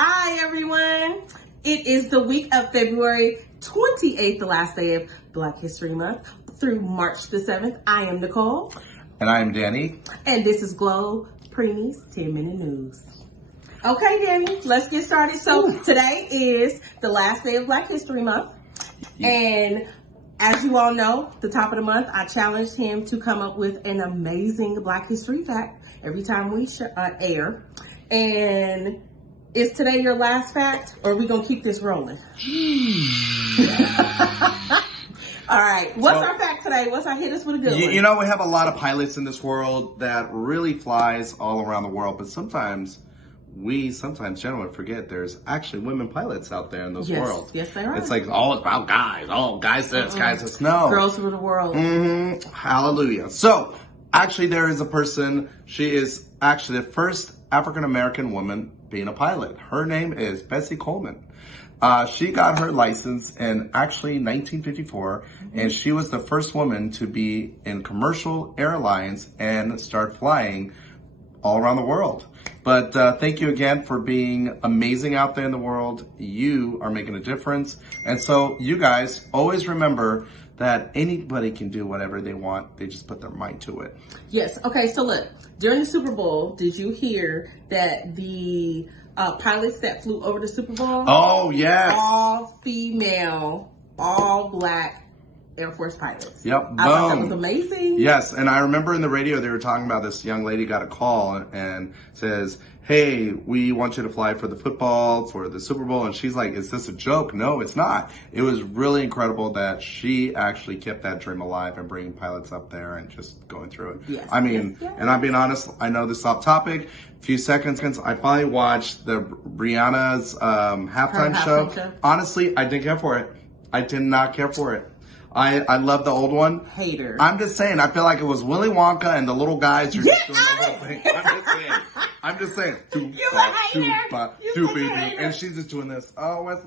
Hi everyone. It is the week of February 28th, the last day of Black History Month, through March the 7th. I am Necole. And I am Danny. And this is GLO Preemies 10-Minute News. Okay, Danny, let's get started. So today is the last day of Black History Month. And as you all know, the top of the month, I challenged him to come up with an amazing Black History fact every time we air. And is today your last fact, or are we going to keep this rolling? All right. What's our fact today? Hit us with a good one? You know, we have a lot of pilots in this world that really flies all around the world, but sometimes gentlemen forget there's actually women pilots out there in this world. Yes, there are. It's like, oh, it's about guys. Oh, guys this, guys this. No. Girls rule the world. Hallelujah. So, actually, there is a person. She is actually the first African-American woman being a pilot. Her name is Bessie Coleman. She got her license in actually 1954, and she was the first woman to be in commercial airlines and start flying all around the world. But thank you again for being amazing out there in the world. You are making a difference. And so you guys always remember that anybody can do whatever they want. They just put their mind to it. Yes. Okay. So look, during the Super Bowl, did you hear that the pilots that flew over the Super Bowl? Oh, yes. All female, all Black Air Force pilots. Yep. I thought that was amazing. Yes. And I remember in the radio, they were talking about this young lady got a call and says, hey, we want you to fly for the football, for the Super Bowl. And she's like, is this a joke? No, it's not. It was really incredible that she actually kept that dream alive and bringing pilots up there and just going through it. Yes, I mean, and I'm being honest, I know this is off topic. Few seconds, I finally watched the Rihanna's halftime show. Honestly, I didn't care for it. I did not care for it. I love the old one. Hater. I'm just saying, I feel like it was Willy Wonka and the little guys are just doing the whole thing. I'm just saying. You a hater. And she's just doing this. Oh, it's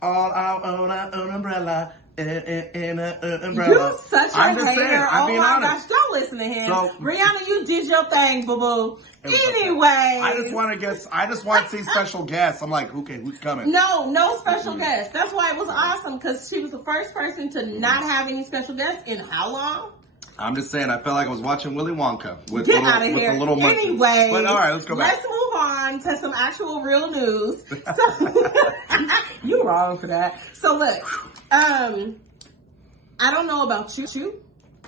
all out on an umbrella. Umbrella. You're such a hater. Saying, oh my gosh, don't listen to him. So, Rihanna, you did your thing, boo-boo. Anyway. I just want to see special guests. I'm like, okay, who's coming? No special guests. That's why it was awesome, because she was the first person to not have any special guests in how long? I'm just saying, I felt like I was watching Willy Wonka with Get out of here. The little munchies. Anyway, but all right, let's go back. Let's move on to some actual real news. So, you're wrong for that. So look, I don't know about you,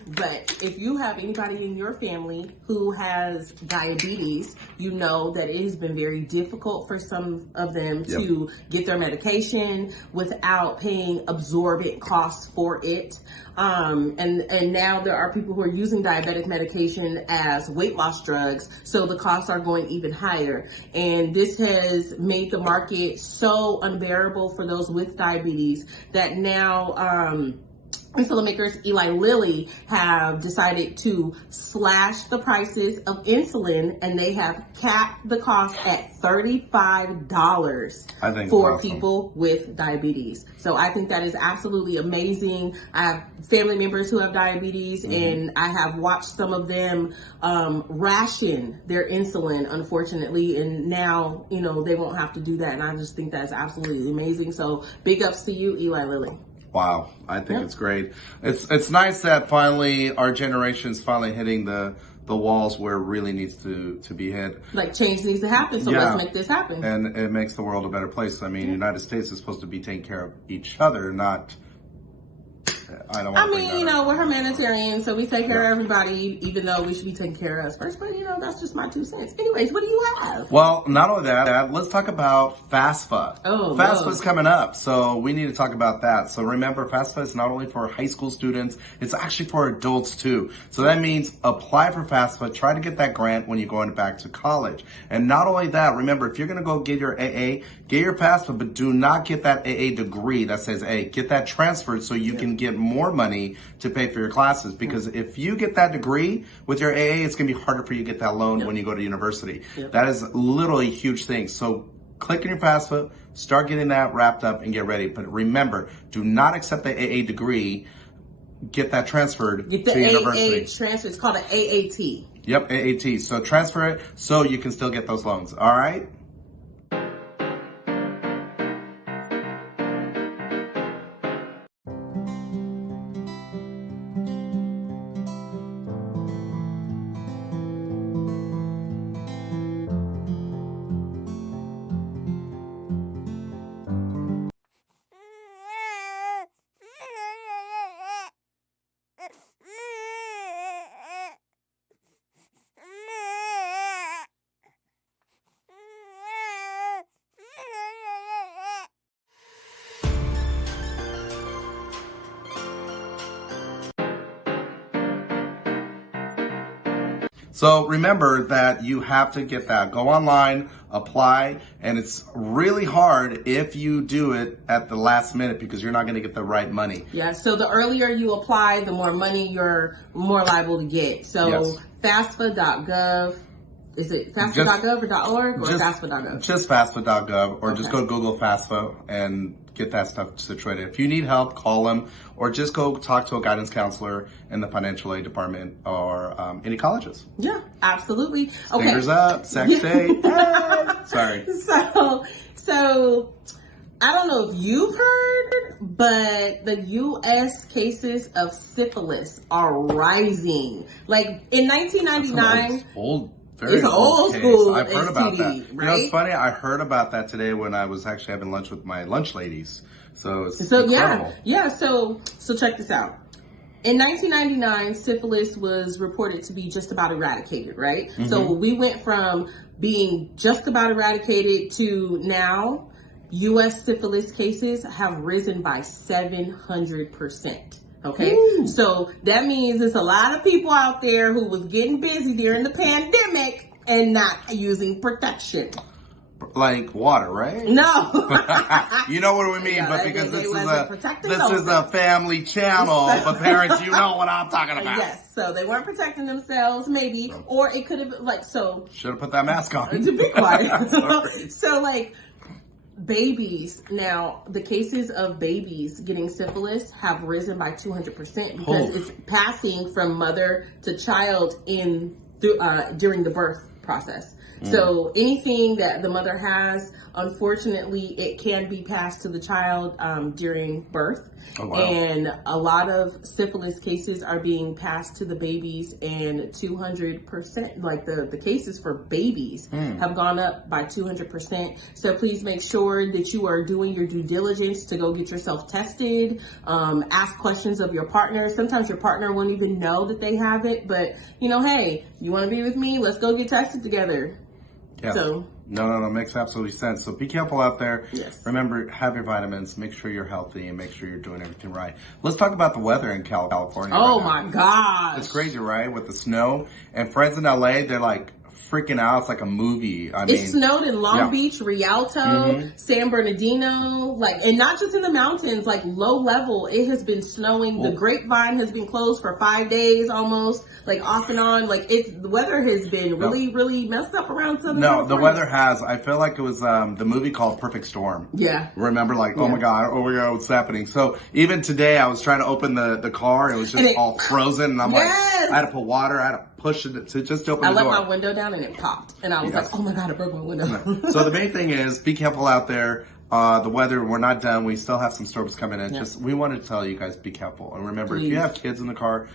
but if you have anybody in your family who has diabetes, you know that it has been very difficult for some of them to get their medication without paying absorbent costs for it. And now there are people who are using diabetic medication as weight loss drugs, so the costs are going even higher. And this has made the market so unbearable for those with diabetes that now insulin makers Eli Lilly have decided to slash the prices of insulin, and they have capped the cost at $35 for people with diabetes. So I think that is absolutely amazing. I have family members who have diabetes, and I have watched some of them ration their insulin, unfortunately, and now, you know, they won't have to do that. And I just think that's absolutely amazing. So big ups to you, Eli Lilly. Wow, I think it's great. It's nice that finally our generation is finally hitting the walls where it really needs to be hit. Like change needs to happen, so let's make this happen. And it makes the world a better place. I mean, the United States is supposed to be taking care of each other, not... you know, we're humanitarians, so we take care of everybody, even though we should be taking care of us first. But, you know, that's just my 2 cents. Anyways, what do you have? Well, not only that, let's talk about FAFSA. Oh, FAFSA's coming up, so we need to talk about that. So remember, FAFSA is not only for high school students, it's actually for adults too. So that means apply for FAFSA, try to get that grant when you're going back to college. And not only that, remember, if you're going to go get your AA, get your FAFSA, but do not get that AA degree that says A. Get that transferred so you can get more money to pay for your classes, because if you get that degree with your AA, it's going to be harder for you to get that loan when you go to university. That is literally a huge thing. So click on your FAFSA, start getting that wrapped up and get ready. But remember, do not accept the AA degree. Get that transferred to university. Transfer. It's called an AAT. Yep, AAT. So transfer it so you can still get those loans. All right? So remember that you have to get that. Go online, apply, and it's really hard if you do it at the last minute because you're not going to get the right money. Yeah, so the earlier you apply, the more money you're more liable to get. So Yes. FAFSA.gov, is it FAFSA.gov or .org or FAFSA.gov? Just FAFSA.gov or just Okay. go Google FAFSA and get that stuff situated. If you need help, call them or just go talk to a guidance counselor in the financial aid department or any colleges. Yeah, absolutely. Okay. Fingers up, sex day. Hey. Sorry. So I don't know if you've heard, but the U.S. cases of syphilis are rising. Like in 1999, Very It's an old case. school I've heard about STD, that. You know, right? it's funny. I heard about that today when I was actually having lunch with my lunch ladies. So it's So incredible. yeah. So check this out. In 1999, syphilis was reported to be just about eradicated, right? Mm-hmm. So we went from being just about eradicated to now, U.S. syphilis cases have risen by 700%. Okay, Ooh. so that means there's a lot of people out there who was getting busy during the pandemic and not using protection. Like water, right? No. You know what we mean, Yeah, but they because wasn't protecting this is a themselves. family channel, but parents, you know what I'm talking about. Yes, so they weren't protecting themselves, maybe, or it could have so. Should have put that mask on. To be quiet. Sorry. So like babies, now the cases of babies getting syphilis have risen by 200% because it's passing from mother to child during the birth process. So anything that the mother has, unfortunately, it can be passed to the child during birth. Oh, wow. And a lot of syphilis cases are being passed to the babies, and 200%, like the cases for babies have gone up by 200%. So please make sure that you are doing your due diligence to go get yourself tested. Ask questions of your partner. Sometimes your partner won't even know that they have it, but hey, you want to be with me? Let's go get tested together. Yeah. So No, makes absolutely sense. So be careful out there. Yes. Remember, have your vitamins, make sure you're healthy, and make sure you're doing everything right. Let's talk about the weather in California. oh right now. my gosh, It's crazy, right? With the snow. And friends in LA, they're like freaking out. It's like a movie. I mean, it snowed in Long yeah. Beach, Rialto, San Bernardino, and not just in the mountains, like low level. It has been snowing. The Grapevine has been closed for 5 days almost, like off and on. The weather has been really messed up around Southern California. the weather has. I feel like it was the movie called Perfect Storm. Yeah. Remember, oh my God, what's happening? So even today, I was trying to open the car, and it was just all frozen, and I'm Yes. I had to put water, I had to push it to just open I the let door. my window down and it popped. And I was Yes. like, oh my God, I broke my window. So the main thing is be careful out there. The weather, we're not done. We still have some storms coming in. Yeah. We wanted to tell you guys, be careful. And remember, if Please. you have kids in the car,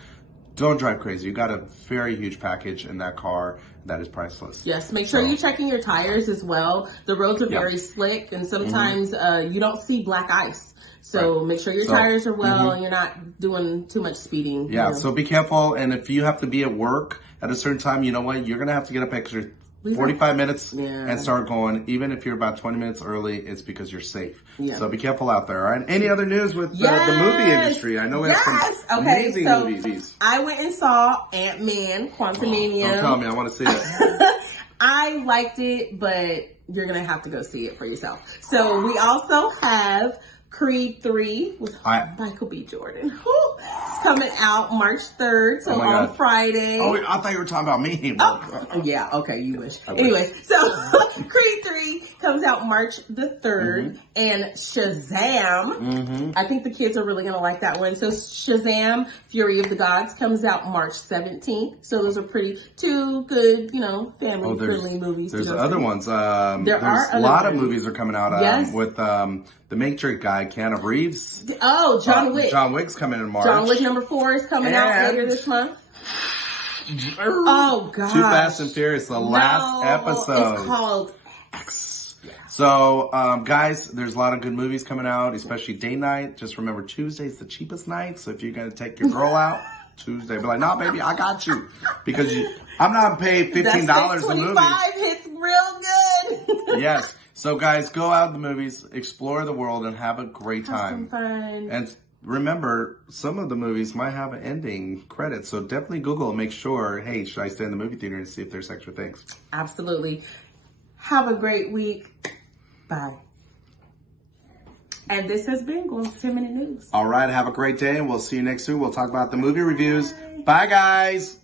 don't drive crazy. You got a very huge package in that car that is priceless. Yes, make sure you're checking your tires as well. The roads are very slick, and sometimes you don't see black ice. So make sure your tires are well and you're not doing too much speeding. Yeah, so be careful. And if you have to be at work at a certain time, you know what? You're going to have to get up extra 45 minutes and start going. Even if you're about 20 minutes early, it's because you're safe. Yeah. So be careful out there, all right? Any other news with the movie industry? I know we have some amazing movies. I went and saw Ant-Man, Quantumania. Don't tell me. I want to see it. I liked it, but you're going to have to go see it for yourself. So we also have Creed 3 with Michael B. Jordan. It's coming out March 3rd, so on Friday. Oh, I thought you were talking about me. Oh, yeah, okay, you wish. Anyways, so Creed 3 comes out March the 3rd, and Shazam, I think the kids are really going to like that one. So Shazam, Fury of the Gods comes out March 17th. So those are two good, family-friendly movies. There's other ones. There are a lot of movies are coming out with the Matrix guy, Keanu Reeves. Oh, John Wick. John Wick's coming in March. John Wick number 4 is coming out later this month. Oh, God. Too Fast and Furious, the last episode. It's called X. Yeah. So, guys, there's a lot of good movies coming out, especially date night. Just remember, Tuesday's the cheapest night. So if you're going to take your girl out, Tuesday, be like, no, baby, I got you. Because I'm not paid $15 a movie. $6.25 hits real good. Yes. So, guys, go out in the movies, explore the world, and have a great time. Have some fun. And remember, some of the movies might have an ending credit, so definitely Google and make sure, hey, should I stay in the movie theater and see if there's extra things? Absolutely. Have a great week. Bye. And this has been GLO's 10-Minute News. All right, have a great day, and we'll see you next week. We'll talk about the movie reviews. Bye guys.